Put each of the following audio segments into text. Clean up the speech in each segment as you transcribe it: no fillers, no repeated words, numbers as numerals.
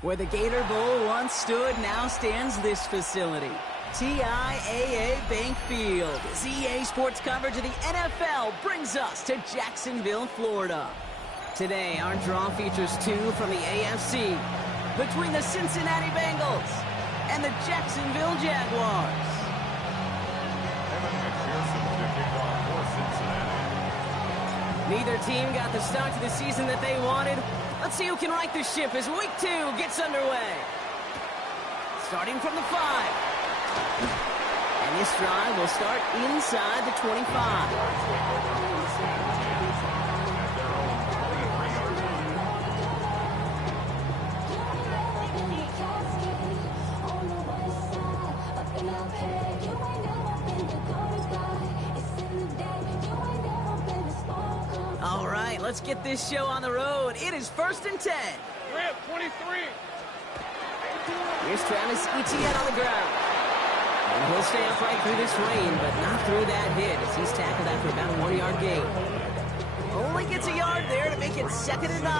Where the Gator Bowl once stood, now stands this facility. TIAA Bank Field. EA Sports coverage of the NFL brings us to Jacksonville, Florida. Today, our draw features two from the AFC between the Cincinnati Bengals and the Jacksonville Jaguars. Neither team got the start to the season that they wanted. Let's see who can right the ship as Week 2 gets underway. Starting from the 5. And this drive will start inside the 25. All right, let's get this show on the road. It is 1st and 10. Rip, 23. Here's Travis Etienne on the ground. And he'll stay upright through this rain, but not through that hit as he's tackled after about a 1-yard gain. Only gets a yard there to make it 2nd and 9.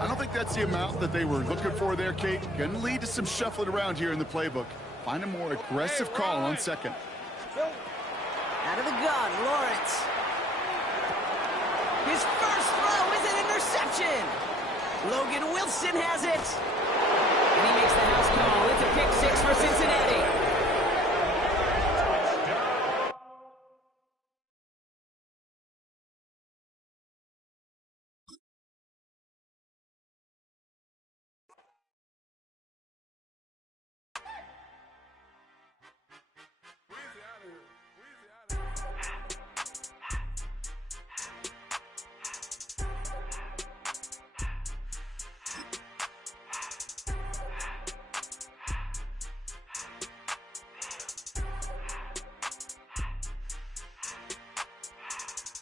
I don't think that's the amount that they were looking for there, Kate. Going to lead to some shuffling around here in the playbook. Find a more aggressive call on 2nd. Out of the gun, Lawrence. His first throw is an interception. Logan Wilson has it. And he makes the house call. It's a pick 6 for Cincinnati.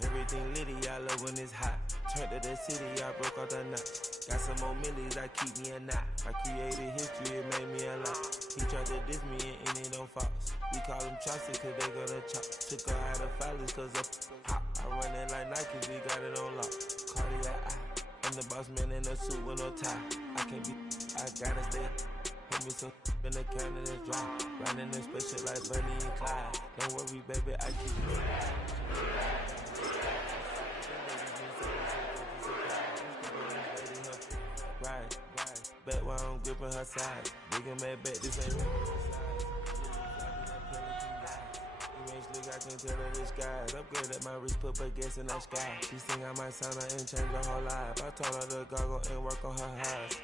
Everything litty, I love when it's hot. Turned to the city, I broke all the knots. Got some more millies, I keep me a knot. I created history, it made me a lot. He tried to diss me and it don't false. We call them chopsticks cause they gonna chop. Took her out of filers cause of hot. I run it like Nike, we got it on lock. Cardiac eye. I'm the boss man in a suit with no tie. I can't be, I gotta stay. Put me some in the counter that's dry. Riding in spaceship like Bunny and Clyde. Don't worry, baby, I keep it. Right, bet while I'm gripping her side. Nigga mad bet this ain't Eventually I can tell her the skies. Upgrade at my wrist, put her gas in that sky. She sing I might sign her and change her whole life. I told her to goggle and work on her highs.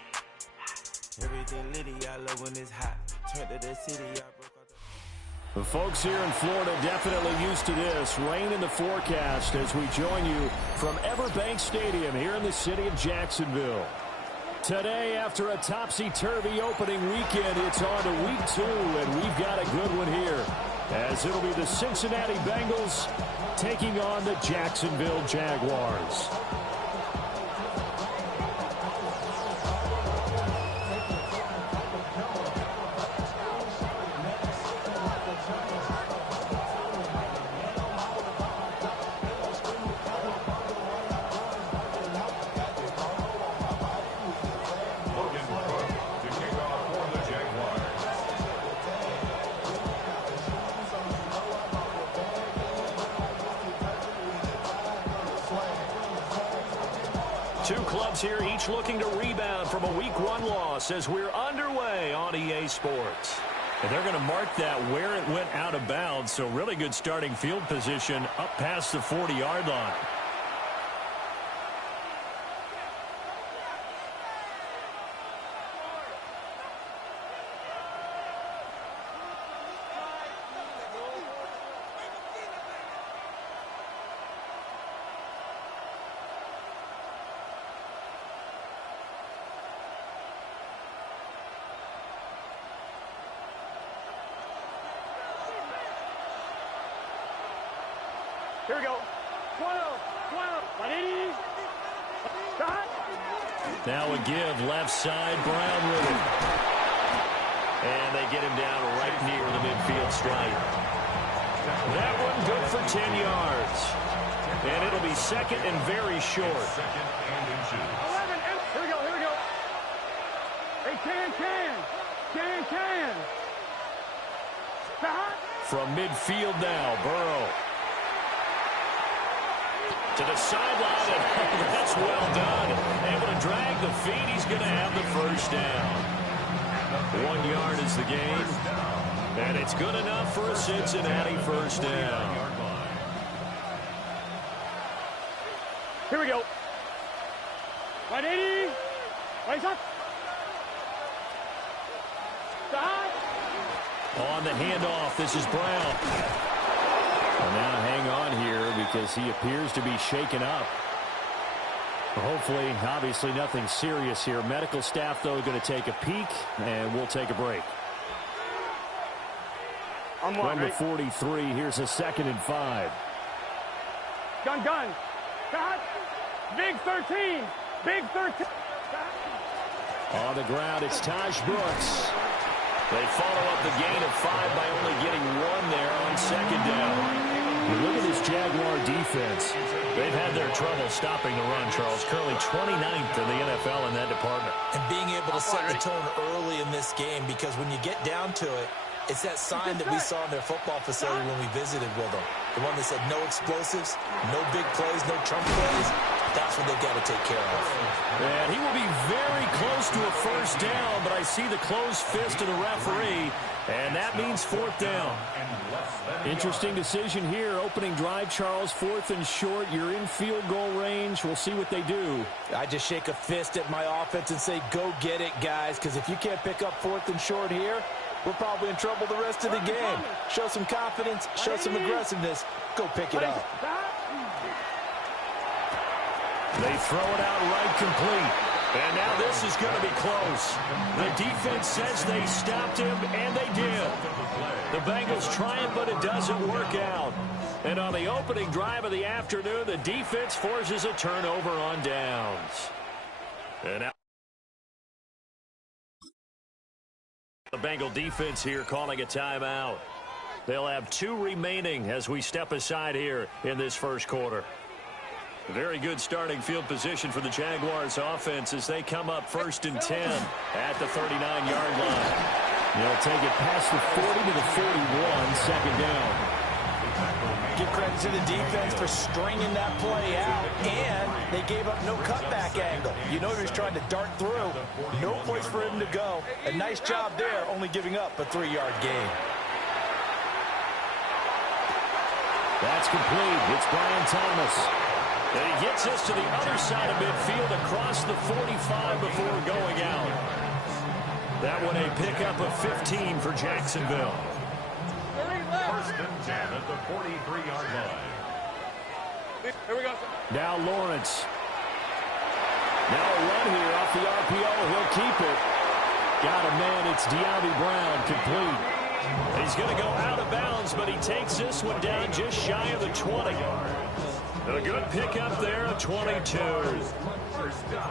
Everything litty, I love when it's hot. Turned to the city, I broke out the... The folks here in Florida definitely used to this. Rain in the forecast as we join you from Everbank Stadium here in the city of Jacksonville. Today, after a topsy-turvy opening weekend, it's on to Week 2, and we've got a good one here, as it'll be the Cincinnati Bengals taking on the Jacksonville Jaguars. Two clubs here, each looking to rebound from a Week 1 loss as we're underway on EA Sports. And they're going to mark that where it went out of bounds, so really good starting field position up past the 40-yard line. Here we go. 12, 12, Now a give left side, Brown with it. And they get him down right near the midfield stripe. That one good for 10 yards. And it'll be second and very short. 11, here we go, here we go. Can. From midfield now, Burrow. To the sideline, and that's well done. Able to drag the feet. He's going to have the first down. 1 yard is the gain, and it's good enough for a Cincinnati first down. Here we go. 180. Raise up. Stop. On the handoff, this is Brown. Well, now hang on here because he appears to be shaken up. Hopefully, obviously nothing serious here. Medical staff, though, going to take a peek, and we'll take a break. From the 43, here's a 2nd and 5. Gun. Stop. Big 13. Big 13. On the ground, it's Taj Brooks. They follow up the gain of 5 by only getting 1 there on 2nd down. You look at this Jaguar defense. They've had their trouble stopping the run, Charles. Currently 29th in the NFL in that department. And being able to set the tone early in this game, because when you get down to it, it's that sign that we saw in their football facility when we visited with them. The one that said no explosives, no big plays, no chunk plays. That's what they've got to take care of. And he will be very close to a first down, but I see the closed fist of the referee, and that means 4th down. Interesting decision here. Opening drive, Charles, 4th and short. You're in field goal range. We'll see what they do. I just shake a fist at my offense and say, go get it, guys, because if you can't pick up 4th and short here, we're probably in trouble the rest of the game. Show some confidence, show some aggressiveness, go pick it up. They throw it out right complete. And now this is going to be close. The defense says they stopped him, and they did. The Bengals try it, but it doesn't work out. And on the opening drive of the afternoon, the defense forces a turnover on downs. And now the Bengal defense here calling a timeout. They'll have 2 remaining as we step aside here in this first quarter. A very good starting field position for the Jaguars offense as they come up 1st and 10 at the 39-yard line. They'll take it past the 40 to the 41, 2nd down. Give credit to the defense for stringing that play out, and they gave up no cutback angle. You know he was trying to dart through. No place for him to go. A nice job there, only giving up a 3-yard gain. That's complete. It's Brian Thomas. And he gets us to the other side of midfield across the 45 before going out. That one a pickup of 15 for Jacksonville. 1st and 10 at the 43-yard line. Here we go. Now Lawrence. Now a run here off the RPO. He'll keep it. Got a man. It's De'Ami Brown complete. He's going to go out of bounds, but he takes this one down just shy of the 20. A good pickup there, a 22.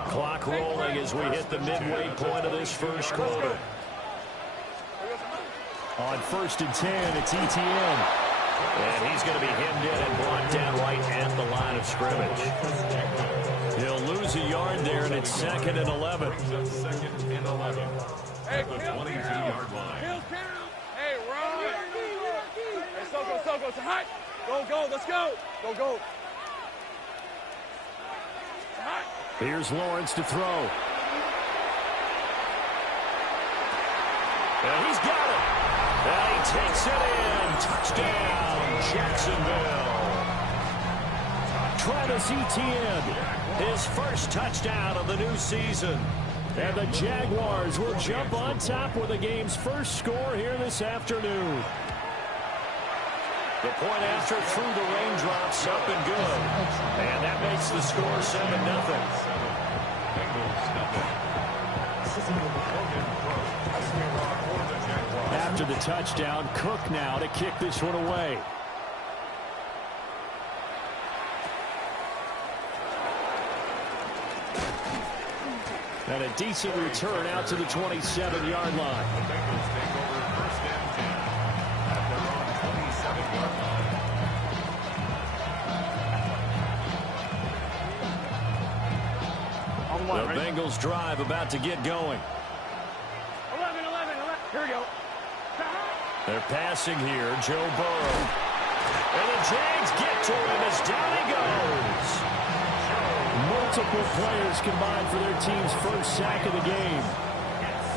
Clock rolling as we hit the midway point of this first quarter. On 1st and 10, it's ETN. And he's going to be hemmed in and brought down right at the line of scrimmage. He'll lose a yard there, and it's 2nd and 11. At the 22-yard line. Hey, run. Hey, so go. It's hot. Go. Let's go. Go. Here's Lawrence to throw. And he's got it. And he takes it in. Touchdown, Jacksonville. Travis Etienne, his first touchdown of the new season. And the Jaguars will jump on top with the game's first score here this afternoon. The point after through the raindrops up and good. And that makes the score 7-0. After the touchdown, Cook now to kick this one away. And a decent return out to the 27-yard line. The Bengals drive about to get going. Here we go. They're passing here. Joe Burrow. And the Jags get to him as down he goes. Multiple players combined for their team's first sack of the game.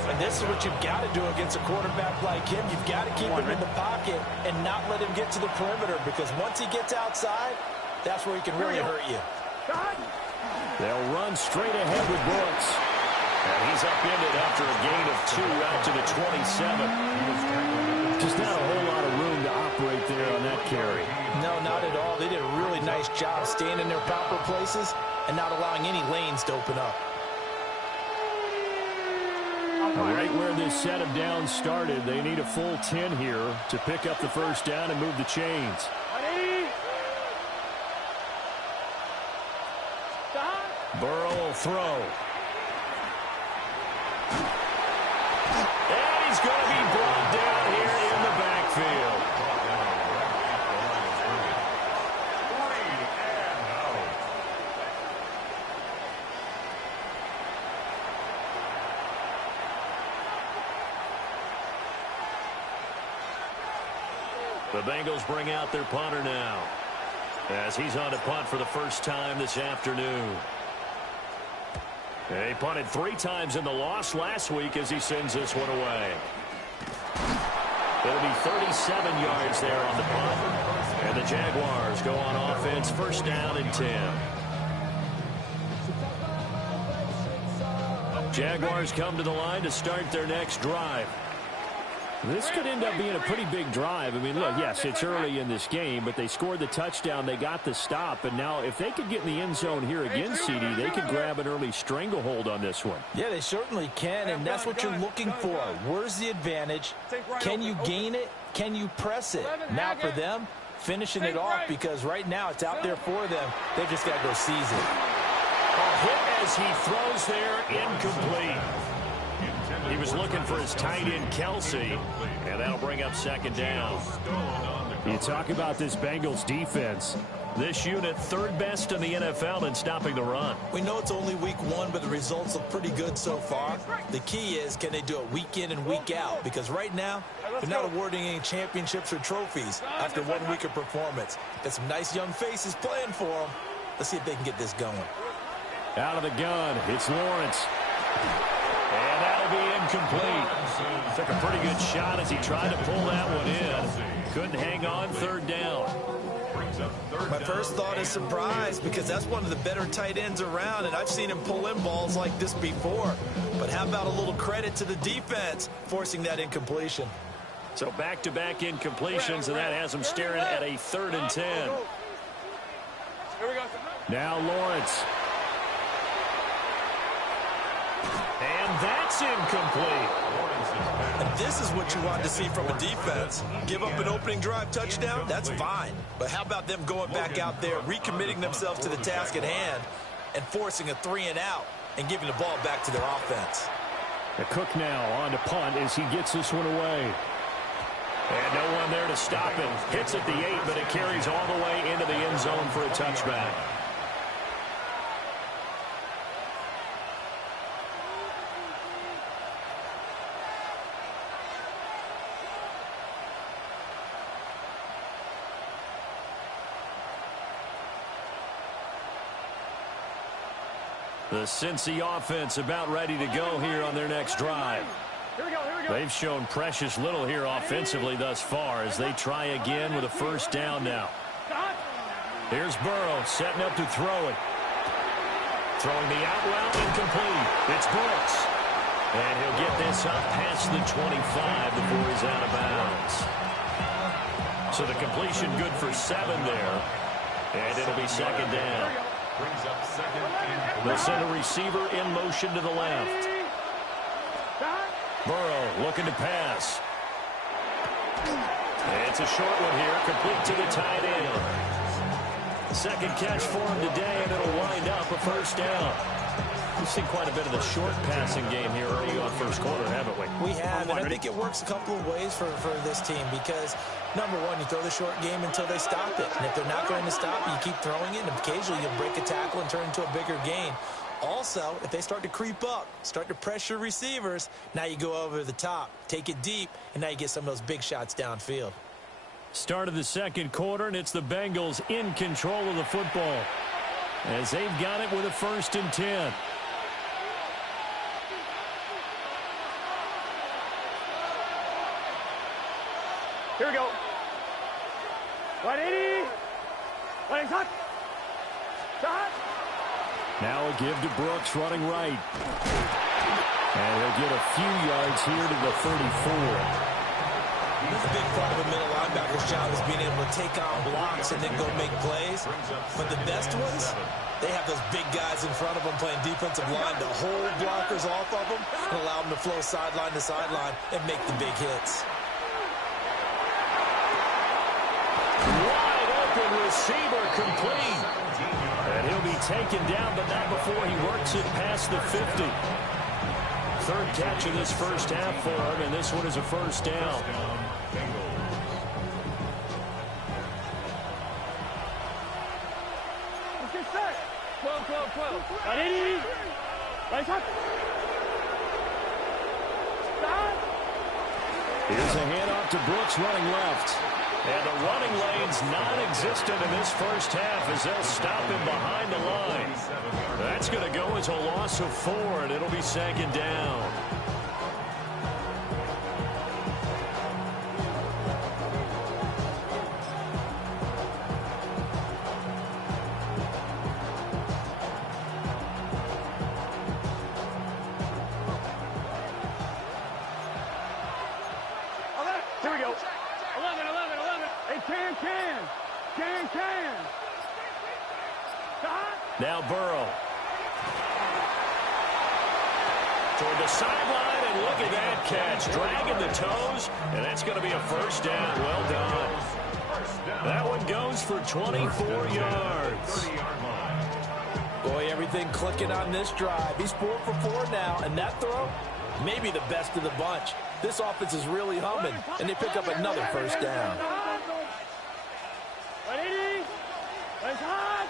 And this is what you've got to do against a quarterback like him. You've got to keep him in the pocket and not let him get to the perimeter, because once he gets outside, that's where he can really hurt you. They'll run straight ahead with Brooks. And he's upended after a gain of 2 out to the 27. Just not a whole lot of room to operate there on that carry. No, not at all. They did a really nice job staying in their proper places and not allowing any lanes to open up. Right where this set of downs started, they need a full 10 here to pick up the first down and move the chains. Burrow will throw. And he's going to be brought down here in the backfield. The Bengals bring out their punter now, as he's on to punt for the first time this afternoon. He punted 3 times in the loss last week as he sends this one away. It'll be 37 yards there on the punt. And the Jaguars go on offense, first down and 10. Jaguars come to the line to start their next drive. This could end up being a pretty big drive. I mean, look, yes, it's early in this game, but they scored the touchdown. They got the stop. And now if they could get in the end zone here again, CD, they could grab an early stranglehold on this one. Yeah, they certainly can, and that's what you're looking for. Where's the advantage? Can you gain it? Can you press it? Now for them, finishing it off, because right now it's out there for them. They've just got to go seize it. A hit as he throws there, incomplete. He was looking for his tight end, Kelsey, and that'll bring up second down. You talk about this Bengals defense. This unit, 3rd best in the NFL in stopping the run. We know it's only week 1, but the results look pretty good so far. The key is, can they do it week in and week out? Because right now, they're not awarding any championships or trophies after 1 week of performance. Got some nice young faces playing for them. Let's see if they can get this going. Out of the gun, it's Lawrence. And that'll be incomplete. Took a pretty good shot as he tried to pull that one in. Couldn't hang on, 3rd down. My first thought is surprise, because that's one of the better tight ends around, and I've seen him pull in balls like this before. But how about a little credit to the defense forcing that incompletion? So back-to-back incompletions, and that has him staring at a 3rd and 10. Now Lawrence. And that's incomplete. And this is what you want to see from a defense. Give up an opening drive touchdown, that's fine. But how about them going back out there, recommitting themselves to the task at hand, and forcing a 3-and-out and giving the ball back to their offense. The Cook now on to punt as he gets this one away. And no one there to stop him. Hits at the 8, but it carries all the way into the end zone for a touchback. The Cincy offense about ready to go here on their next drive. They've shown precious little here offensively thus far as they try again with a first down now. Here's Burrow setting up to throw it. Throwing the out route, incomplete. It's Brooks. And he'll get this up past the 25 before he's out of bounds. So the completion good for 7 there. And it'll be second down. They'll send a receiver in motion to the left. Burrow looking to pass. It's a short one here, complete to the tight end. Second catch for him today, and it'll wind up a first down. We've seen quite a bit of the short passing game here early on first quarter, haven't we? We have, and I think it works a couple of ways for this team because, number one, you throw the short game until they stop it. And if they're not going to stop it, you keep throwing it, and occasionally you'll break a tackle and turn into a bigger gain. Also, if they start to creep up, start to pressure receivers, now you go over the top, take it deep, and now you get some of those big shots downfield. Start of the second quarter, and it's the Bengals in control of the football as they've got it with a 1st and 10. Here we go. 180. Running hot. Shot. Now a give to Brooks running right. And he'll get a few yards here to the 34. A big part of a middle linebacker's job is being able to take on blocks and then go make plays. But the best ones, they have those big guys in front of them playing defensive line to hold blockers off of them and allow them to flow sideline to sideline and make the big hits. Wide open receiver complete. And he'll be taken down, but not before he works it past the 50. 3rd catch of this first half for him, and this one is a 1st down. Let's get set. 12. 180. Right shot. Shot. Here's a handoff to Brooks running left. And the running lane's non-existent in this first half as they'll stop him behind the line. That's going to go as a loss of 4, and it'll be 2nd down. Here we go. 11. Hey, can. Shot. Now Burrow. Toward the sideline, and look at that catch. Dragging the toes, and that's going to be a 1st down. Well done. That one goes for 24 yards. Boy, everything clicking on this drive. He's 4 for 4 now, and that throw, maybe the best of the bunch. This offense is really humming, and they pick up another 1st down. 180. Right hot.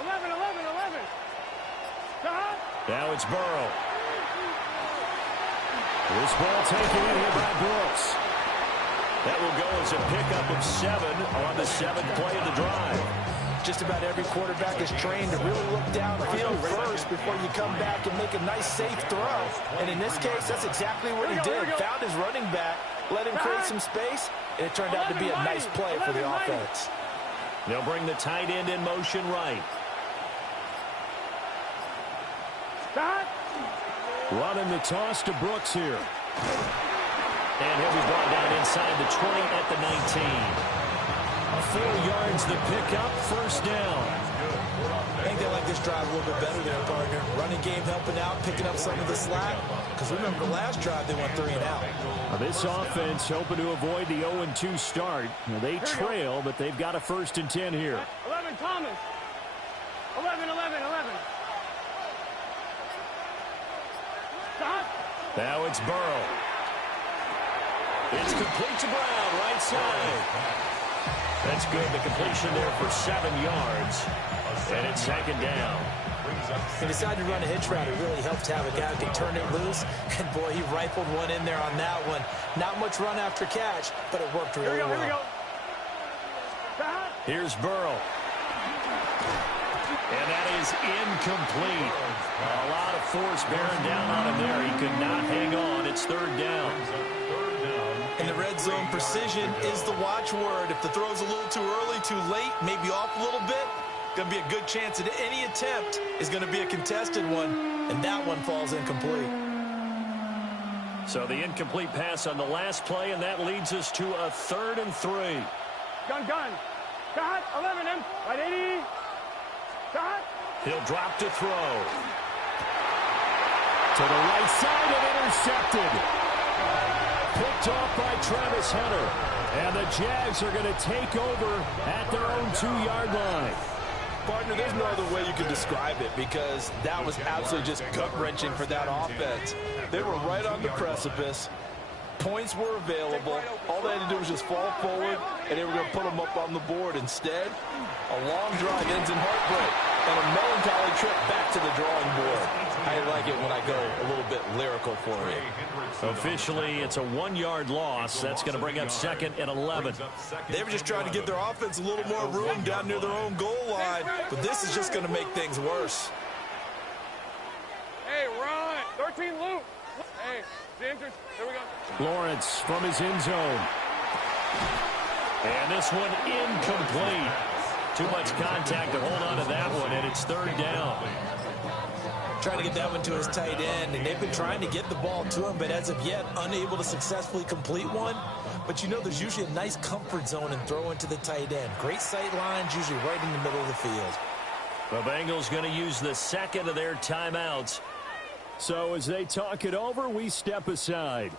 11. Shot. Now it's Burrow. This ball taken in here by Brooks. That will go as a pickup of 7 on the 7th play of the drive. Just about every quarterback is trained to really look downfield first before you come back and make a nice, safe throw. And in this case, that's exactly what he did. Found his running back, let him create some space, and it turned out to be a nice play for the offense. They'll bring the tight end in motion right. Running the toss to Brooks here. And he'll be brought down inside the 20 at the 19. 4 yards the pickup, 1st down. I think they like this drive a little bit better there, partner. Running game helping out, picking up some of the slack. Because remember, the last drive they went 3 and out. This offense hoping to avoid the 0-2 start. They trail, but they've got a 1st and 10 here. 11, Thomas. 11. Stop. Now it's Burrow. It's complete to Brown, right side. That's good. The completion there for 7 yards. And it's 2nd down. He decided to run a hitch route. It really helped to have a guy who can turn it loose. And, boy, he rifled one in there on that one. Not much run after catch, but it worked really well. Here we go. Here's Burrow. And that is incomplete. A lot of force bearing down on him there. He could not hang on. It's 3rd down. And the red zone precision is the watchword. If the throw's a little too early, too late, maybe off a little bit, going to be a good chance that any attempt is going to be a contested one, and that one falls incomplete. So the incomplete pass on the last play, and that leads us to a 3rd and 3. Gun. Shot. 11. 180. Shot. He'll drop to throw. To the right side and intercepted. Picked off by Travis Hunter. And the Jags are going to take over at their own 2-yard line. Partner, there's no other way you can describe it because that was absolutely just gut-wrenching for that offense. They were right on the precipice. Points were available. All they had to do was just fall forward, and they were going to put them up on the board. Instead, a long drive ends in heartbreak. and a melancholy trip back to the drawing board. I like it when I go a little bit lyrical for you. Officially, it's a 1-yard loss. That's going to bring up 2nd and 11. They were just trying to get their offense a little more room down near their own goal line, but this is just going to make things worse. Hey, run! 13 loop. Hey, Ginger, here we go. Lawrence from his end zone. And this one incomplete. Too much contact to hold on to that one, and it's 3rd down. Trying to get that one to his tight end, and they've been trying to get the ball to him, but as of yet, unable to successfully complete one. But you know, there's usually a nice comfort zone in throwing to the tight end. Great sight lines, usually right in the middle of the field. The Bengals going to use the 2nd of their timeouts. So as they talk it over, we step aside.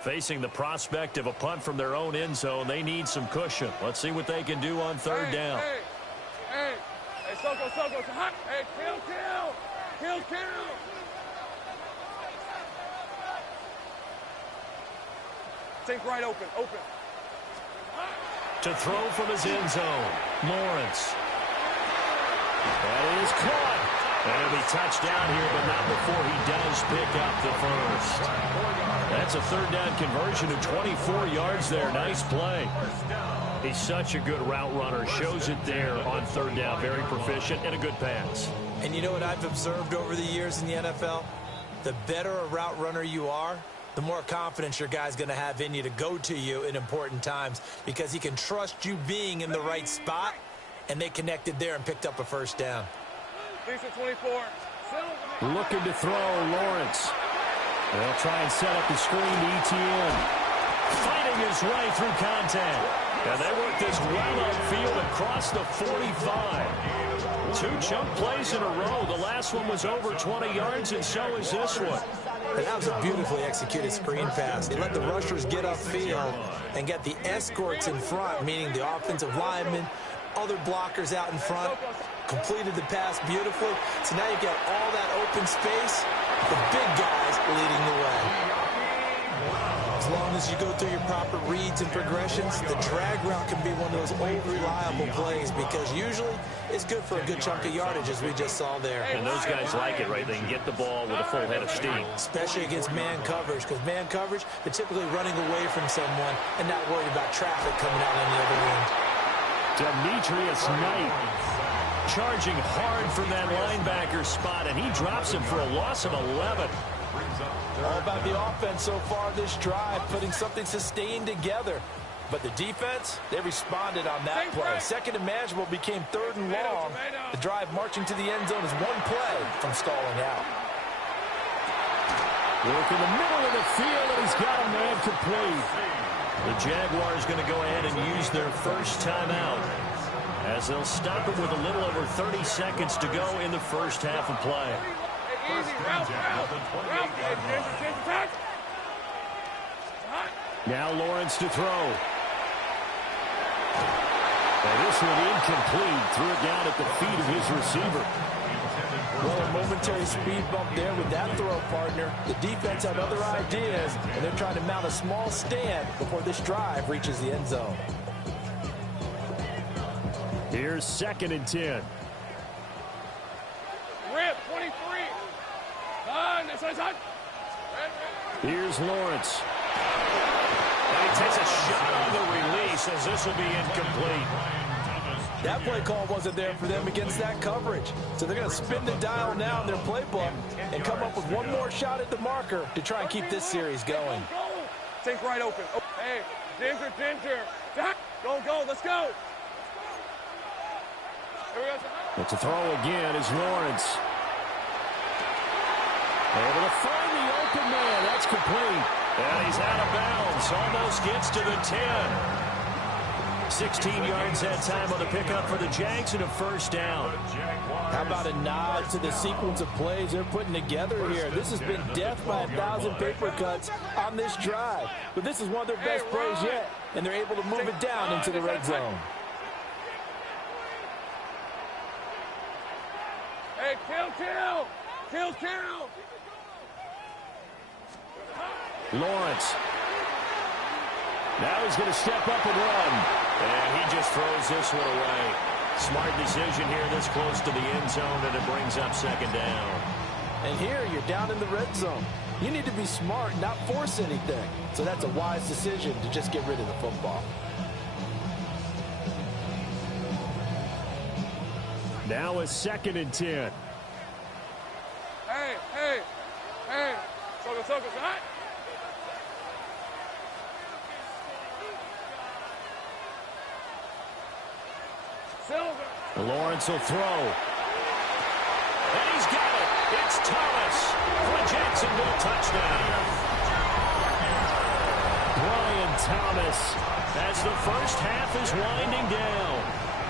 Facing the prospect of a punt from their own end zone, they need some cushion. Let's see what they can do on 3rd down. Hey, Soko, hot. Hey, kill. Think right open. To throw from his end zone, Lawrence. That is caught. And it'll be touchdown here, but not before he does pick up the first. That's a 3rd down conversion of 24 yards there. Nice play. He's such a good route runner. Shows it there on 3rd down. Very proficient and a good pass. And you know what I've observed over the years in the NFL? The better a route runner you are, the more confidence your guy's going to have in you to go to you in important times, because he can trust you being in the right spot, and they connected there and picked up a 1st down. 24. Looking to throw, Lawrence. They'll try and set up the screen to ETN. Fighting his way through contact. And they work this well upfield across the 45. 2 chunk plays in a row. The last one was over 20 yards, and so is this one. And that was a beautifully executed screen pass. They let the rushers get upfield and get the escorts in front, meaning the offensive linemen, other blockers out in front. Completed the pass beautifully. So now you've got all that open space. The big guys leading the way. As long as you go through your proper reads and progressions, the drag route can be one of those old reliable plays, because usually it's good for a good chunk of yardage, as we just saw there. And those guys like it, right? They can get the ball with a full head of steam. Especially against man coverage, because man coverage, they're typically running away from someone and not worried about traffic coming out on the other end. Demetrius Knight charging hard from that linebacker spot, and he drops him for a loss of 11. All about the offense so far this drive, putting something sustained together. But the defense, they responded on that play. 2nd and manageable became 3rd and long. The drive marching to the end zone is 1 play from stalling out. Work in the middle of the field, and he's got a man complete. The Jaguars going to go ahead and use their first timeout, as they'll stop it with a little over 30 seconds to go in the first half of play. Now Lawrence to throw. And this one incomplete. Threw it down at the feet of his receiver. Well, a momentary speed bump there with that throw, partner. The defense had other ideas, and they're trying to mount a small stand before this drive reaches the end zone. Here's 2nd and 10. Rip, 23. Here's Lawrence. And he takes a shot on the release, as this will be incomplete. That play call wasn't there for them against that coverage. So they're going to spin the dial now in their playbook and come up with one more shot at the marker to try and keep this series going. Think right open. Hey, Ginger. Go, let's go. But to throw again is Lawrence. Able to find the open man. That's complete. And he's out of bounds. Almost gets to the 10. 16 yards that time on the pickup for the Jags and a 1st down. How about a nod to the sequence of plays they're putting together here? This has been death by 1,000 paper cuts on this drive. But this is one of their best plays yet, and they're able to move it down into the red zone. Hey, kill. Lawrence. Now he's going to step up and run. And he just throws this one away. Smart decision here this close to the end zone, and it brings up second down. And here you're down in the red zone. You need to be smart, not force anything. So that's a wise decision to just get rid of the football. Now a 2nd and 10. Hey, hey, hey. Sogo, hot. Silver. Lawrence will throw. And he's got it. It's Thomas for a Jacksonville touchdown. Brian Thomas as the first half is winding down.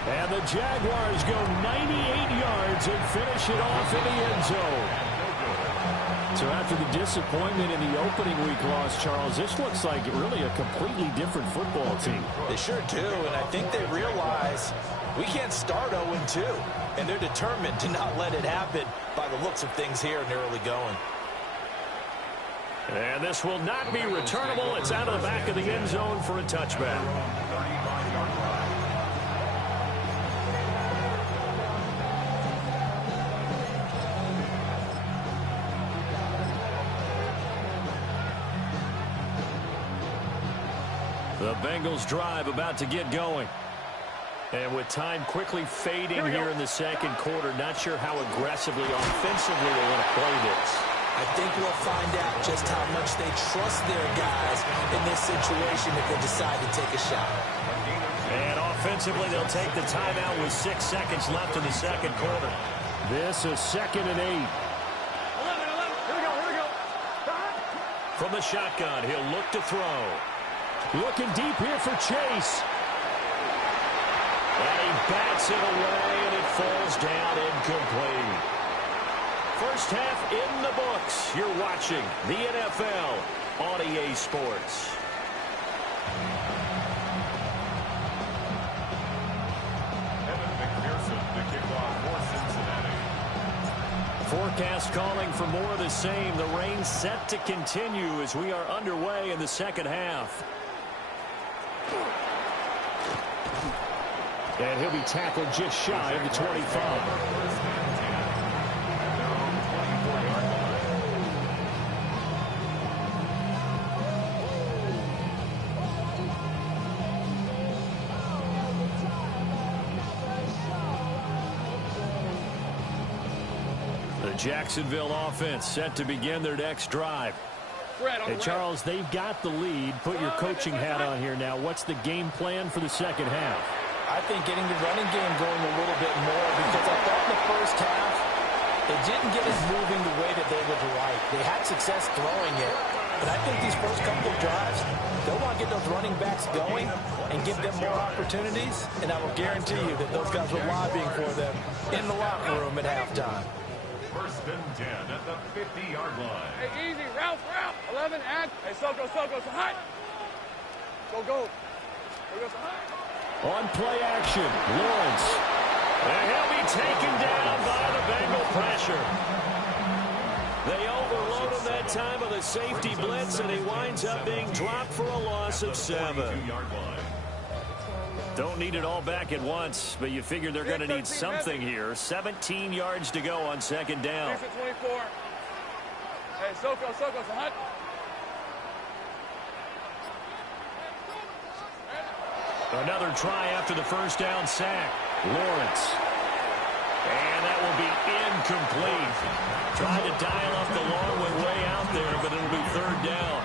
And the Jaguars go 98 yards and finish it off in the end zone. So after the disappointment in the opening week loss, Charles, this looks like really a completely different football team. They sure do, and I think they realize we can't start 0-2, and they're determined to not let it happen by the looks of things here in the early going. And this will not be returnable. It's out of the back of the end zone for a touchback. The Bengals drive about to get going. And with time quickly fading here in the second quarter, not sure how aggressively, offensively they want to play this. I think we'll find out just how much they trust their guys in this situation if they decide to take a shot. And offensively, they'll take the timeout with 6 seconds left in the second quarter. This is 2nd and 8. 11. Here we go. From the shotgun, he'll look to throw. Looking deep here for Chase. And he bats it away, and it falls down incomplete. First half in the books. You're watching the NFL on EA Sports. Forecast calling for more of the same. The rain set to continue as we are underway in the second half. And he'll be tackled just shy of the 25. The Jacksonville offense set to begin their next drive. Hey, Charles, they've got the lead. Put your coaching hat on here now. What's the game plan for the second half? I think getting the running game going a little bit more, because I thought in the first half they didn't get it moving the way that they would like. They had success throwing it, but I think these first couple of drives, they'll want to get those running backs going and give them more opportunities, and I will guarantee you that those guys were lobbying for them in the locker room at halftime. 1st and 10 at the 50-yard line. Hey, easy, Ralph. 11, add. Hey, Soko, so hot. Go. On play action, Lawrence. And he'll be taken down by the Bengal pressure. They overload him that time of the safety blitz, and he winds up being dropped for a loss of 7. Don't need it all back at once, but you figure they're going to need something here. 17 yards to go on second down. 24. Hey, Soko, so hot. Another try after the first down sack. Lawrence. And that will be incomplete. Trying to dial up the long one way out there, but it'll be 3rd down.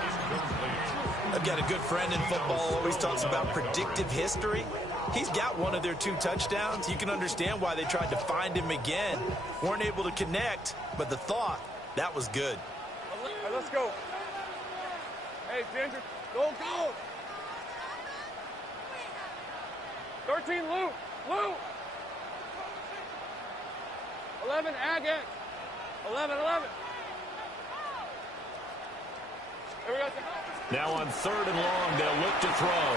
I've got a good friend in football, always talks about predictive history. He's got one of their 2 touchdowns. You can understand why they tried to find him again. Weren't able to connect, but the thought, that was good. Right, let's go. Hey, Ginger, go. 13, Lou. 11, Agate. 11. Here we go. Now on 3rd and long, they'll look to throw.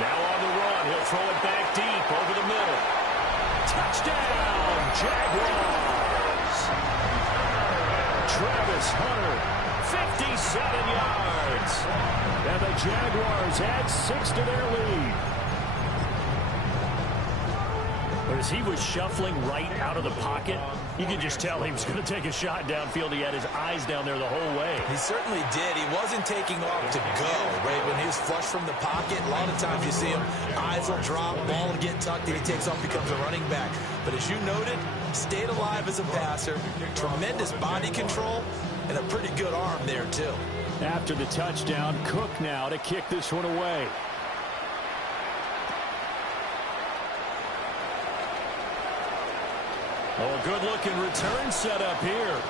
Now on the run, he'll throw it back deep over the middle. Touchdown, Jaguars! Travis Hunter, 57 yards. And the Jaguars add 6 to their lead. As he was shuffling right out of the pocket, you could just tell he was going to take a shot downfield. He had his eyes down there the whole way. He certainly did. He wasn't taking off to go, right? When he was flush from the pocket, a lot of times you see him, eyes will drop, ball will get tucked, and he takes off, becomes a running back. But as you noted, stayed alive as a passer, tremendous body control, and a pretty good arm there, too. After the touchdown, Cook now to kick this one away. Oh, good-looking return set up here.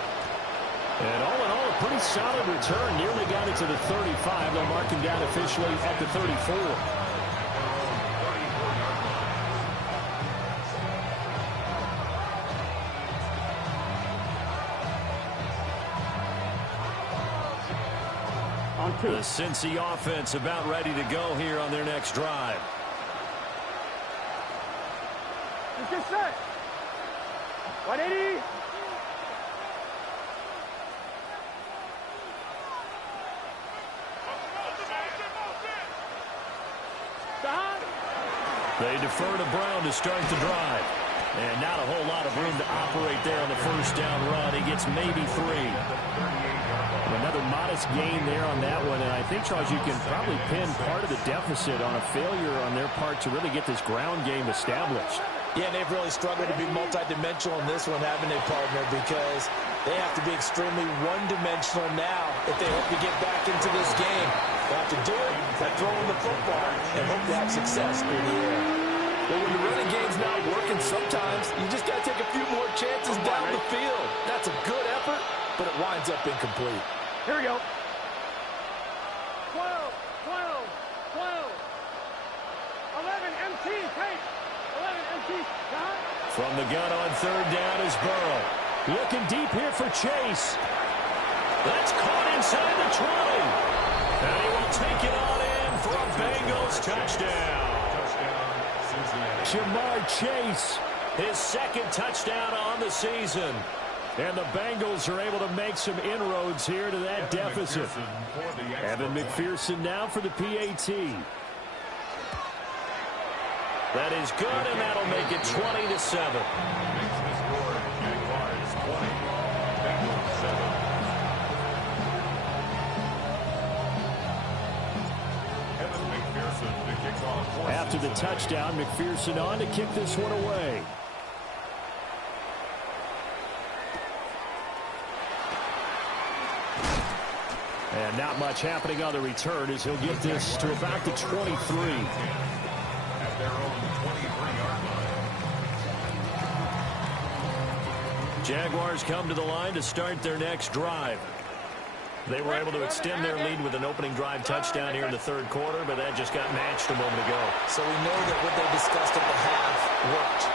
And all in all, a pretty solid return. Nearly got it to the 35. They'll mark him down officially at the 34. The Cincy offense about ready to go here on their next drive. Get set. 180. They defer to Brown to start the drive. And not a whole lot of room to operate there on the first down run. He gets maybe 3. Another modest gain there on that one. And I think, Charles, you can probably pin part of the deficit on a failure on their part to really get this ground game established. Yeah, and they've really struggled to be multidimensional in this one, haven't they, partner? Because they have to be extremely one-dimensional now if they hope to get back into this game. They have to do it by throwing the football and hope to have success through the air. Well, when the running game's not working, sometimes you just got to take a few more chances down the field. That's a good effort, but it winds up incomplete. Here we go. 12, 12, 12. 11 MT, take. 11 MT, John. From the gun on third down is Burrow. Looking deep here for Chase. That's caught inside the 20. And he will take it on in for a Bengals touchdown. Jamar Chase, his second touchdown on the season. And the Bengals are able to make some inroads here to that deficit. Evan McPherson now for the PAT. That is good, and that'll make it 20-7. After the touchdown, McPherson on to kick this one away. And not much happening on the return as he'll get this to about the 23. At their own 23-yard line. Jaguars come to the line to start their next drive. They were able to extend their lead with an opening drive touchdown here in the third quarter, but that just got matched a moment ago. So we know that what they discussed at the half worked.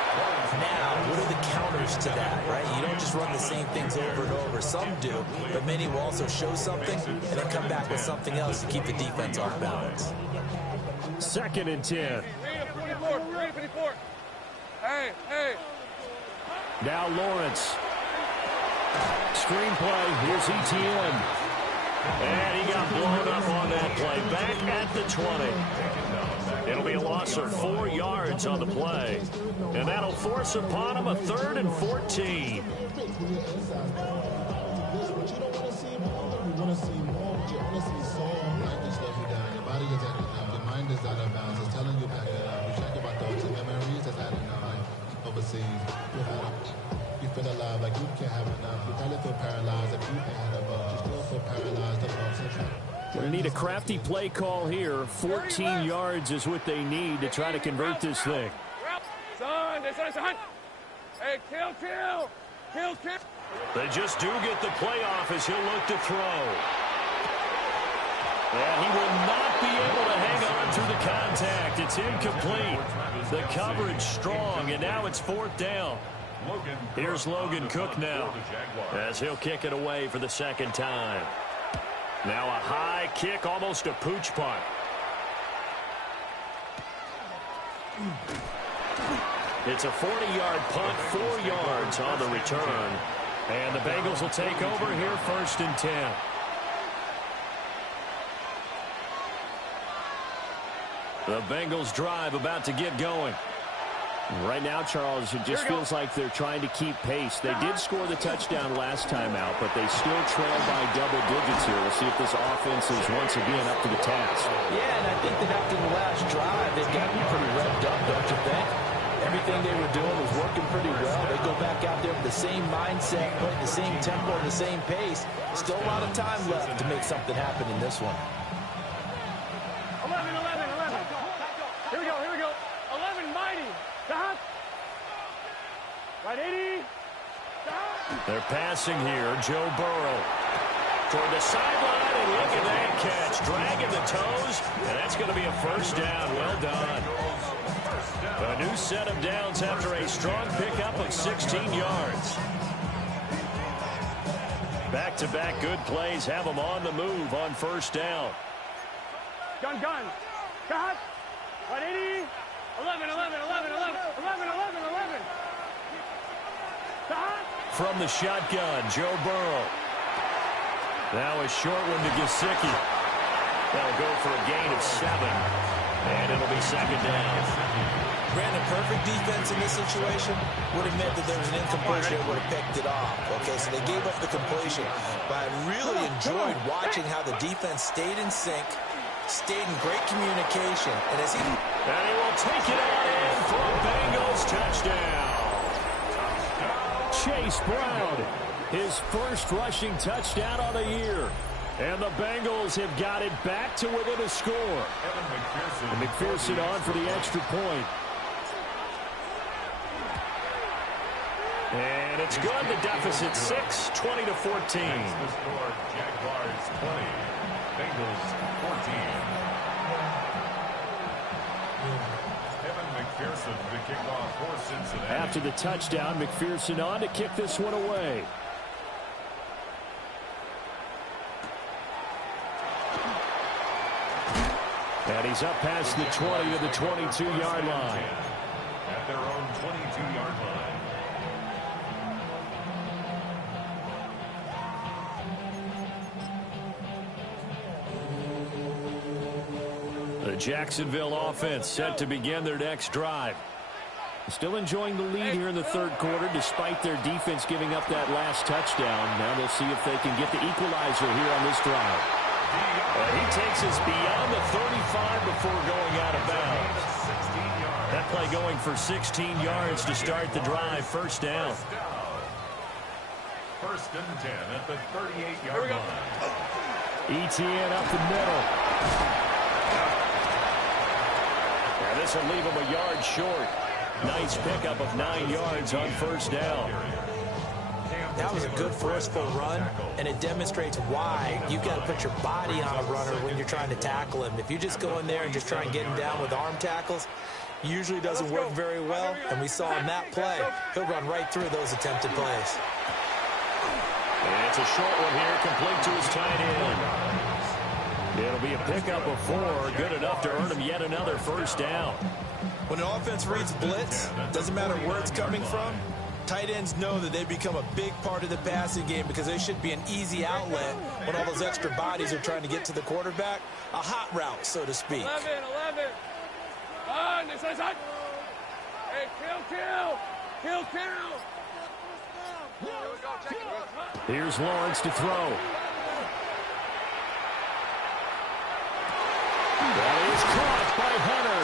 Now, what are the counters to that, right? You don't just run the same things over and over. Some do, but many will also show something and then come back with something else to keep the defense off balance. 2nd and 10. 3-54. Hey, hey. Now Lawrence. Screenplay. Here's Etienne. And he got blown up on that play. Back at the 20. It'll be a loss of 4 yards on the play. And that'll force upon him a 3rd and 14. You feel alive like you can't have enough. You probably feel paralyzed if you can't have a ball. You still feel paralyzed above. We're going to need a crafty play call here. 14 yards is what they need to try to convert this thing. Son. Hey, kill. They just do get the playoff as he'll look to throw. And he will not be able to hang on through the contact. It's incomplete. The coverage strong, and now it's 4th down. Here's Logan Cook now as he'll kick it away for the 2nd time. Now a high kick, almost a pooch punt. It's a 40-yard punt, 4 yards on the return. And the Bengals will take over here 1st and 10. The Bengals drive about to get going. Right now, Charles, it just feels like they're trying to keep pace. They did score the touchdown last time out, but they still trail by double digits here. We'll see if this offense is once again up to the task. Yeah, and I think that after the last drive, they've got to be pretty revved up, don't you think? Everything they were doing was working pretty well. They go back out there with the same mindset, putting the same tempo, the same pace. Still a lot of time left to make something happen in this one. 11. Here we go. 11, mighty. Stop. Right, 80. Stop. They're passing here. Joe Burrow toward the sideline, and look at that catch. Dragging the toes, and that's going to be a first down. Well done. A new set of downs after a strong pickup of 16 yards. Back-to-back good plays have them on the move on first down. Gun. Got. 180. 11. Stop. From the shotgun, Joe Burrow. Now a short one to Gesicki. That'll go for a gain of 7. And it'll be second down. Brandon, perfect defense in this situation would have meant that there was an incompletion that would have picked it off. Okay, so they gave up the completion. But I really enjoyed watching how the defense stayed in sync, stayed in great communication. And he will take it on in for a Bengals touchdown. Chase Brown, his first rushing touchdown on the year. And the Bengals have got it back to within a score. And McPherson on for the extra point. And it's good. The deficit 6, 20-14. The score, Jaguars 20, Bengals 14. Evan McPherson to kick off for Cincinnati. After the touchdown, McPherson on to kick this one away. And he's up past the 20 to the 22-yard line. At their own 22-yard line. The Jacksonville offense set to begin their next drive. Still enjoying the lead here in the third quarter despite their defense giving up that last touchdown. Now they'll see if they can get the equalizer here on this drive. And he takes us beyond the 35 before going out of bounds. That play going for 16 yards to start the drive. First down. First and 10 at the 38-yard line. ETN up the middle. And this will leave him a yard short. Nice pickup of 9 yards on first down. That was a good forceful run, and it demonstrates why you've got to put your body on a runner when you're trying to tackle him. If you just go in there and just try and get him down with arm tackles, usually doesn't work very well, and we saw in that play, he'll run right through those attempted plays. And it's a short one here, complete to his tight end. It'll be a pickup of 4, good enough to earn him yet another first down. When an offense reads blitz, doesn't matter where it's coming from, tight ends know that they become a big part of the passing game because they should be an easy outlet when all those extra bodies are trying to get to the quarterback. A hot route, so to speak. 11. This is hot. Hey, kill. Here's Lawrence to throw. That is caught by Hunter.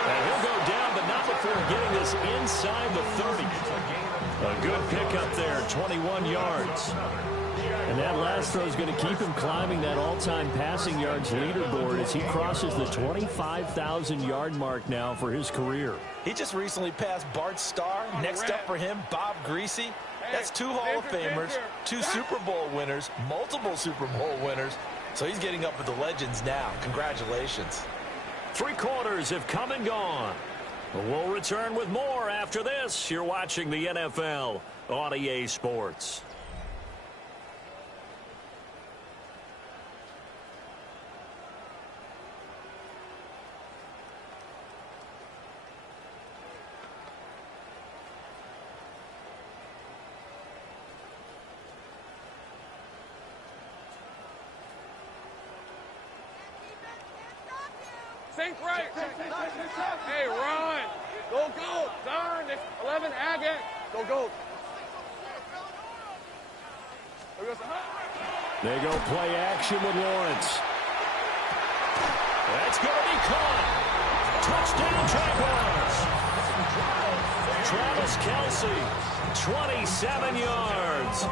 And he'll go down, but not before getting this inside the 30. A good pickup there, 21 yards. And that last throw is going to keep him climbing that all-time passing yards leaderboard as he crosses the 25,000-yard mark now for his career. He just recently passed Bart Starr. Next up for him, Bob Greasy. That's 2 Hall of Famers, 2 Super Bowl winners, multiple Super Bowl winners. So he's getting up with the legends now. Congratulations. 3 quarters have come and gone. We'll return with more after this. You're watching the NFL on EA Sports. Sink right. Hey, run. Go, go. Turn. 11, Agate. Go, go. They go play action with Lawrence. That's going to be caught. Touchdown, Jaguars. Travis Kelce, 27 yards.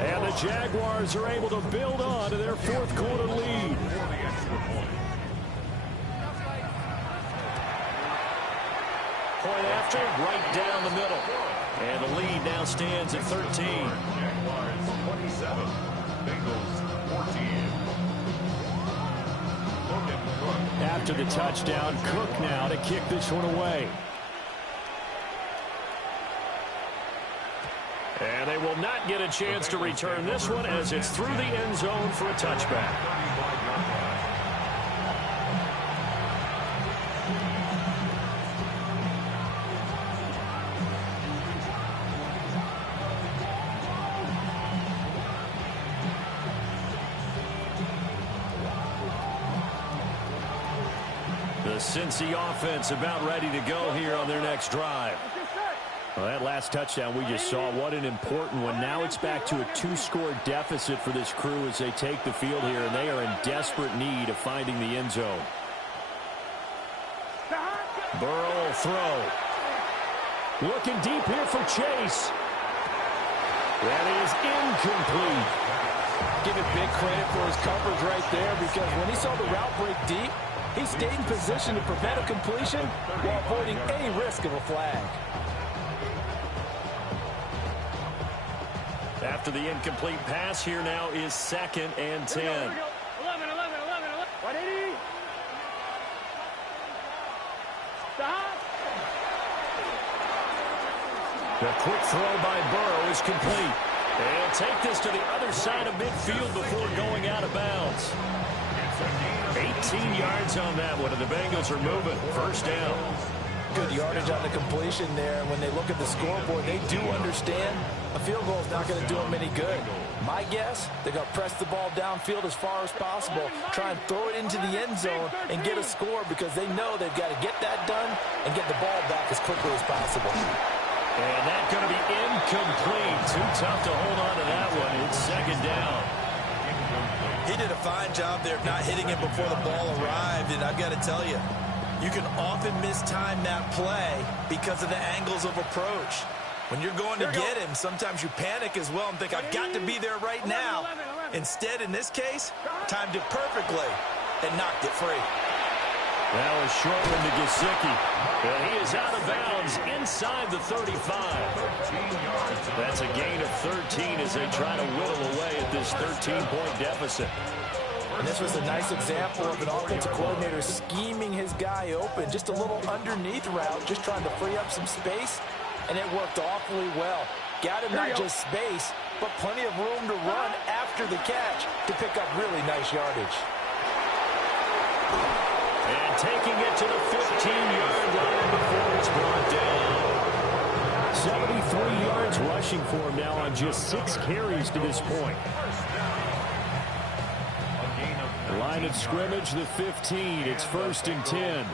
And the Jaguars are able to build on to their fourth quarter lead. Point after, right down the middle. And the lead now stands at 13. Jaguars 27, Bengals 14. After the touchdown, Cook now to kick this one away. And they will not get a chance to return this one as it's through the end zone for a touchback. The Cincy offense about ready to go here on their next drive. Well, that last touchdown we just saw, what an important one. Now it's back to a 2-score deficit for this crew as they take the field here, and they are in desperate need of finding the end zone. Burrow will throw. Looking deep here for Chase. That is incomplete. Give it big credit for his coverage right there, because when he saw the route break deep, he stayed in position to prevent a completion while avoiding any risk of a flag. After the incomplete pass, here now is 2nd and 10. 11. 180. Stop. The quick throw by Burrow is complete. And take this to the other side of midfield before going out of bounds. 18 yards on that one, and the Bengals are moving. First down. Good yardage on the completion there. And when they look at the scoreboard, they do understand a field goal is not going to do them any good. My guess, they're going to press the ball downfield as far as possible, try and throw it into the end zone and get a score, because they know they've got to get that done and get the ball back as quickly as possible. And that's going to be incomplete. Too tough to hold on to that one. It's 2nd down. He did a fine job there of not hitting him before the ball arrived, and I've got to tell you, you can often mistime that play because of the angles of approach. When you're going to get him, sometimes you panic as well and think, I've got to be there right now. Instead, in this case, timed it perfectly and knocked it free. That was short one to Gesicki. And he is out of bounds inside the 35. That's a gain of 13 as they try to whittle away at this 13-point deficit. And this was a nice example of an offensive coordinator scheming his guy open. Just a little underneath route, just trying to free up some space, and it worked awfully well. Got him not just space, but plenty of room to run after the catch to pick up really nice yardage. And taking it to the 15-yard line before it's brought down. 73 yards rushing for him now on just 6 carries to this point. Line of scrimmage, the 15. It's 1st and 10.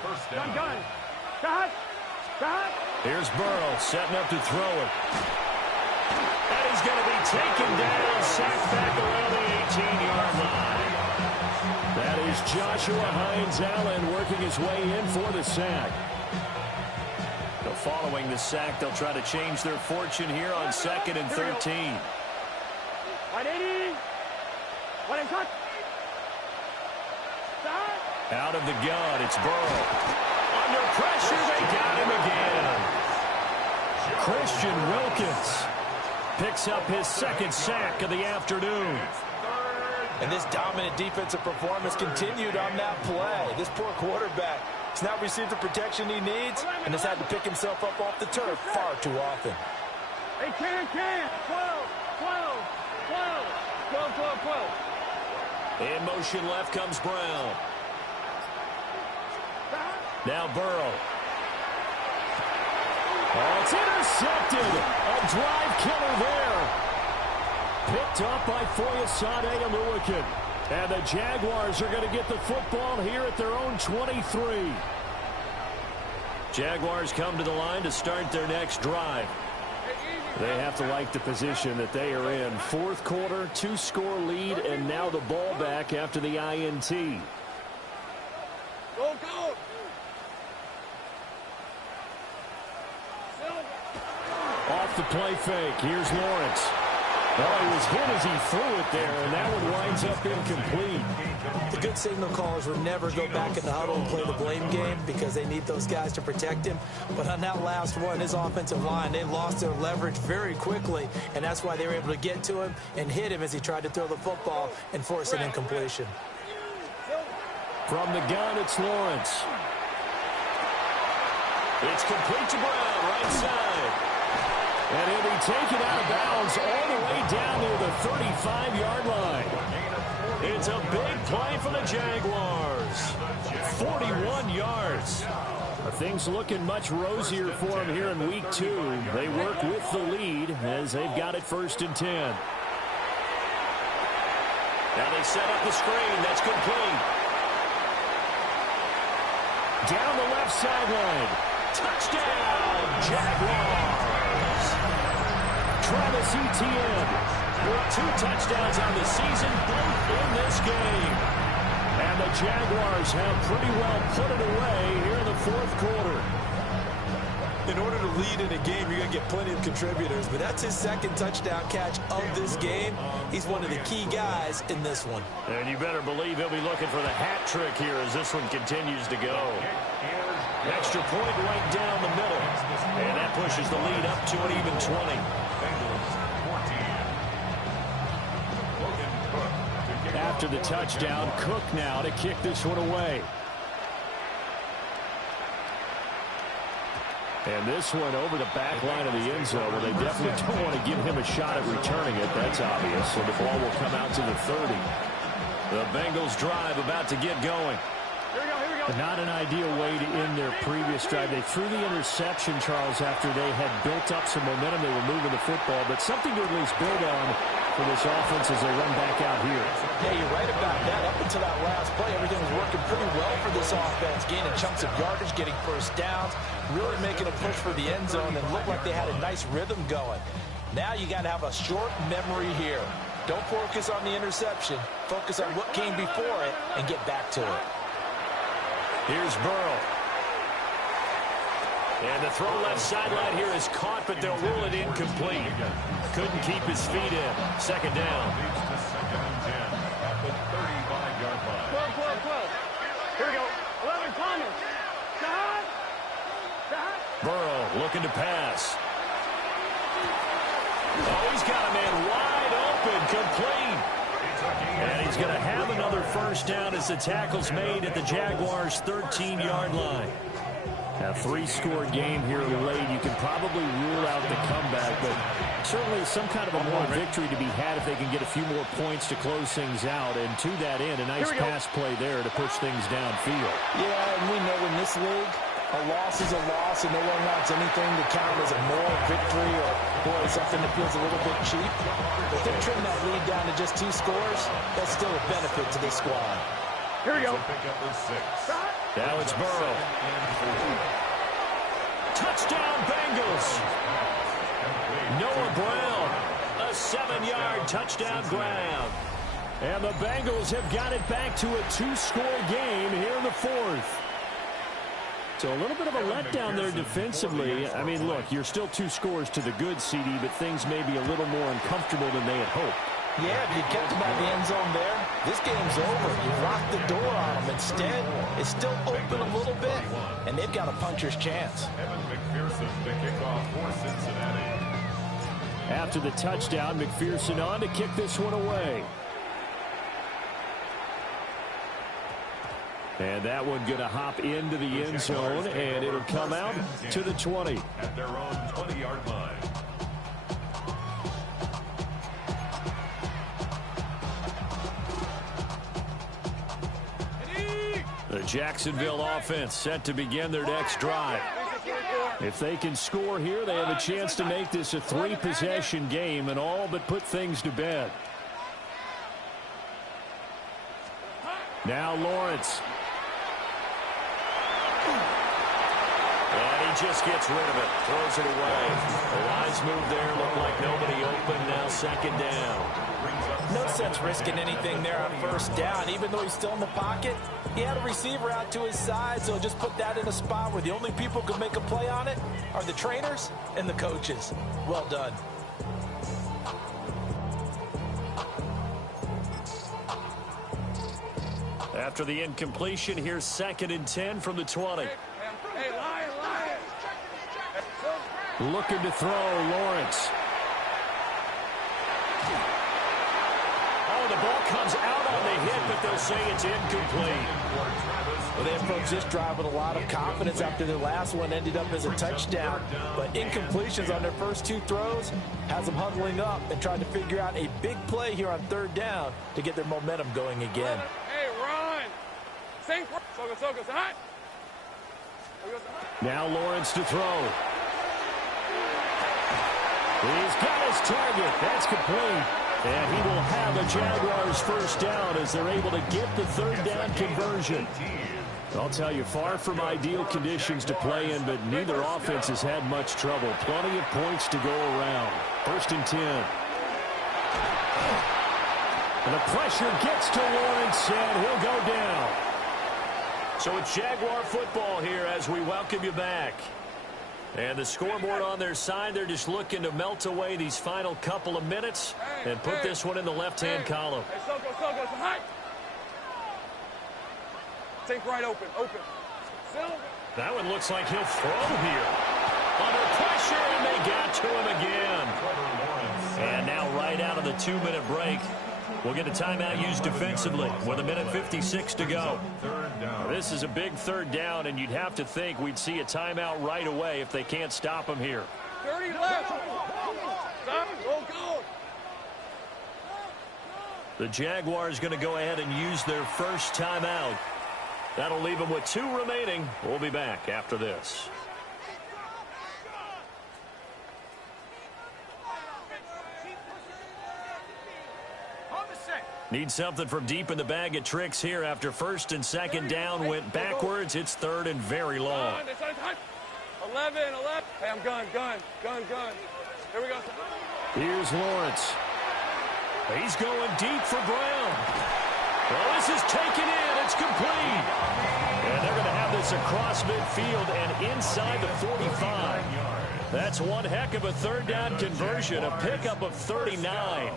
Here's Burrow setting up to throw it. And he's going to be taken down, sacked back around the 18-yard line. That is Joshua Hines-Allen working his way in for the sack. So following the sack, they'll try to change their fortune here on 2nd and 13. 180. Out of the gun, it's Burrow. Under pressure, they got him again. Christian Wilkins picks up his 2nd sack of the afternoon. And this dominant defensive performance continued on that play. This poor quarterback has not received the protection he needs and has had to pick himself up off the turf far too often. Hey, can. 12. In motion left comes Brown. Now Burrow. Oh, it's intercepted. A drive killer there. Picked up by Foyesade Oluwakin. And the Jaguars are going to get the football here at their own 23. Jaguars come to the line to start their next drive. They have to like the position that they are in. Fourth quarter, 2-score lead, and now the ball back after the INT. Go, go! Off the play fake. Here's Lawrence. Well, he was hit as he threw it there, and that one winds up incomplete. The good signal callers will never go back in the huddle and play the blame game because they need those guys to protect him. But on that last one, his offensive line, they lost their leverage very quickly, and that's why they were able to get to him and hit him as he tried to throw the football and force an incompletion. From the gun, it's Lawrence. It's complete to Brown, right side. And he'll be taken out of bounds all the way down near the 35-yard line. It's a big play for the Jaguars. 41 yards. Things looking much rosier for them here in week 2. They work with the lead as they've got it 1st and 10. Now they set up the screen. That's complete. Down the left sideline. Touchdown, Jaguars. Travis Etienne with 2 touchdowns on the season, both in this game. And the Jaguars have pretty well put it away here in the 4th quarter. In order to lead in a game, you're going to get plenty of contributors, but that's his 2nd touchdown catch of this game. He's one of the key guys in this one. And you better believe he'll be looking for the hat trick here as this one continues to go. Extra point right down the middle. And that pushes the lead up to an even 20. After the touchdown, Cook now to kick this one away. And this one over the back line of the end zone, where they definitely don't want to give him a shot at returning it. That's obvious. So the ball will come out to the 30. The Bengals drive about to get going. Not an ideal way to end their previous drive. They threw the interception, Charles, after they had built up some momentum. They were moving the football, but something to at least build on for this offense as they run back out here. Yeah, you're right about that. Up until that last play, everything was working pretty well for this offense, gaining chunks of yardage, getting first downs, really making a push for the end zone, and looked like they had a nice rhythm going. Now you got to have a short memory here. Don't focus on the interception. Focus on what came before it and get back to it. Here's Burrow. And the throw left sideline here is caught, but they'll rule it incomplete. Couldn't keep his feet in. 2nd down. Here we go. 11, Thomas. Burrow looking to pass. Oh, he's got a man wide open, complete. And he's going to have another first down as the tackle's made at the Jaguars' 13-yard line. A 3-score game here late. You can probably rule out the comeback, but certainly some kind of a moral victory to be had if they can get a few more points to close things out. And to that end, a nice pass play there to push things downfield. Yeah, and we know in this league, a loss is a loss, and no one wants anything to count as a moral victory or, boy, something that feels a little bit cheap. But they're trimming that lead down to just 2 scores. That's still a benefit to this squad. Here we go. Now it's Burrow. Touchdown, Bengals. Noah Brown, a 7-yard touchdown grab. And the Bengals have got it back to a 2-score game here in the 4th. So a little bit of a letdown there defensively. I mean, look, you're still 2 scores to the good, CD, but things may be a little more uncomfortable than they had hoped. Yeah, if you kept them out of the end zone there, this game's over. You locked the door on them. Instead, it's still open a little bit, and they've got a puncher's chance. After the touchdown, McPherson on to kick this one away. And that one going to hop into the end zone, and it'll come out to the 20. At their own 20-yard line. The Jacksonville offense set to begin their next drive. If they can score here, they have a chance to make this a 3-possession game and all but put things to bed. Now Lawrence. And he just gets rid of it. Throws it away. A wise move there. Looked like nobody open. Now second down. No sense risking anything there on first down. Even though he's still in the pocket, he had a receiver out to his side, so just put that in a spot where the only people who can make a play on it are the trainers and the coaches. Well done. After the incompletion, here's 2nd and 10 from the 20. Hey, Lion. Looking to throw, Lawrence. Oh, the ball comes out on the hit, but they'll say it's incomplete. Well, they approached this drive with a lot of confidence after their last one ended up as a touchdown. But incompletions on their first 2 throws has them huddling up and trying to figure out a big play here on 3rd down to get their momentum going again. Hey, run. Sink. Soga, hot. Now Lawrence to throw. He's got his target. That's complete. And he will have the Jaguars first down as they're able to get the 3rd down conversion. I'll tell you, far from ideal conditions to play in, but neither offense has had much trouble. Plenty of points to go around. 1st and 10. And the pressure gets to Lawrence, and he'll go down. So it's Jaguar football here as we welcome you back. And the scoreboard on their side, they're just looking to melt away these final couple of minutes and put this one in the left-hand column. Hey, Soga, hot. Sink right open. That one looks like he'll throw here. Under pressure, and they got to him again. And now right out of the 2-minute break, we'll get a timeout used defensively with 1:56 to go. This is a big 3rd down, and you'd have to think we'd see a timeout right away if they can't stop him here. 30 left. Stop. Go. The Jaguars going to go ahead and use their first timeout. That'll leave them with 2 remaining. We'll be back after this. Need something from deep in the bag of tricks here after 1st and 2nd down went backwards. It's 3rd and very long. 11. Hey, I'm gun. Here we go. Here's Lawrence. He's going deep for Brown. Well, this is taken in. It's complete. And they're going to have this across midfield and inside the 45. That's one heck of a 3rd down conversion, a pickup of 39.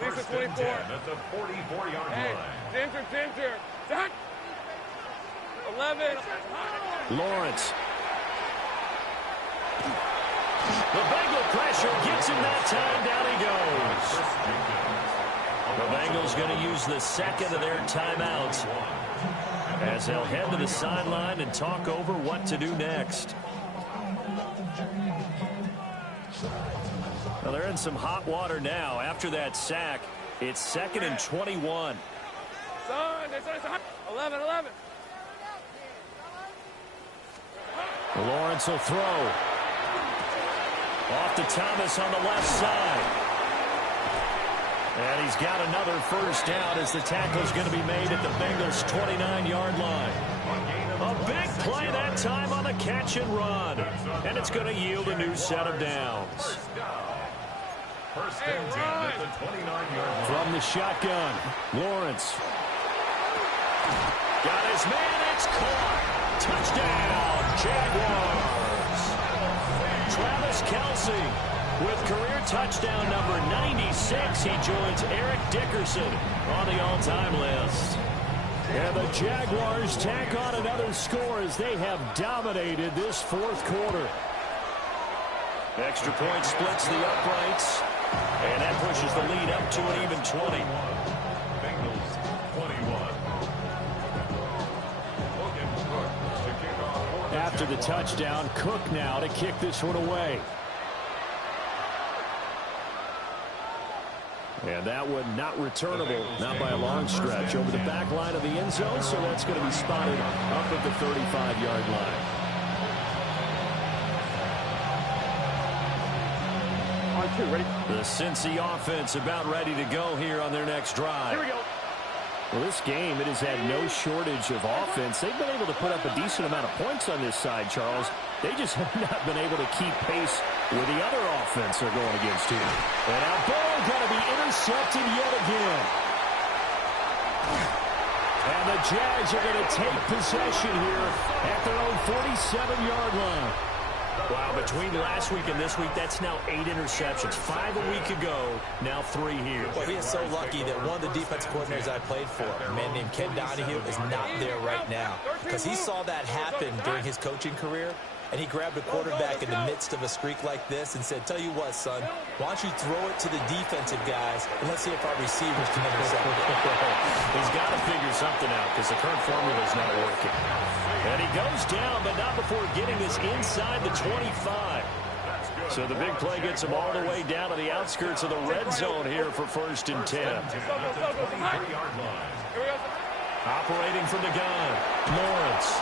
1st and 24. At the 44-yard line. Ginger. 11. Lawrence. The Bengal pressure gets him that time. Down he goes. The Bengals going to use the 2nd of their timeouts as they'll head to the sideline and talk over what to do next. Well, they're in some hot water now. After that sack, it's 2nd and 21. 11. Lawrence will throw. Off to Thomas on the left side. And he's got another first down as the tackle's going to be made at the Bengals' 29-yard line. A big play that time on the catch and run. And it's going to yield a new set of downs. 1st and 10 at the 29-yard line. From the shotgun, Lawrence. Got his man, it's caught. Touchdown, Jaguars. Travis Kelce with career touchdown number 96. He joins Eric Dickerson on the all-time list. And the Jaguars tack on another score as they have dominated this 4th quarter. Extra point splits the uprights. And that pushes the lead up to an even 20. Bengals 21. After the touchdown, Cook now to kick this one away. And that one not returnable, not by a long stretch, over the back line of the end zone, so that's going to be spotted up at the 35-yard line. On 2, ready? The Cincy offense about ready to go here on their next drive. Here we go. Well, this game, it has had no shortage of offense. They've been able to put up a decent amount of points on this side, Charles. They just have not been able to keep pace with the other offense they're going against here. And now ball going to be intercepted yet again. And the Jags are going to take possession here at their own 47-yard line. Wow, between last week and this week, that's now 8 interceptions. 5 a week ago, now 3 here. Well, he is so lucky that one of the defense coordinators I played for, a man named Ken Donahue, is not there right now. Because he saw that happen during his coaching career, and he grabbed a quarterback in the midst of a streak like this and said, tell you what, son, why don't you throw it to the defensive guys, and let's see if our receivers can intercept it. He's got to figure something out because the current formula is not working. And he goes down, but not before getting this inside the 25. So the big play gets him all the way down to the outskirts of the red zone here for 1st and 10. Operating from the gun, Lawrence.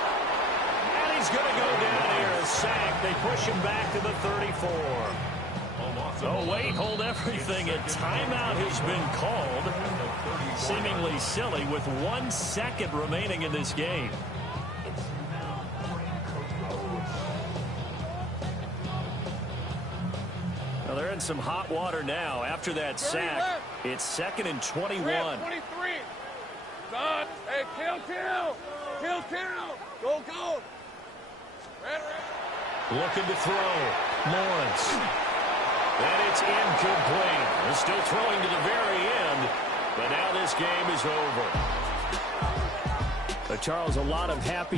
And he's going to go down here, a sack. They push him back to the 34. Oh, wait, hold everything. A timeout has been called. Seemingly silly with 1 second remaining in this game. Well, they're in some hot water now after that sack. It's 2nd and 21. 23. Done. Hey, kill. Go. Looking to throw. Lawrence. And it's incomplete. They're still throwing to the very end. But now this game is over. Charles, a lot of happy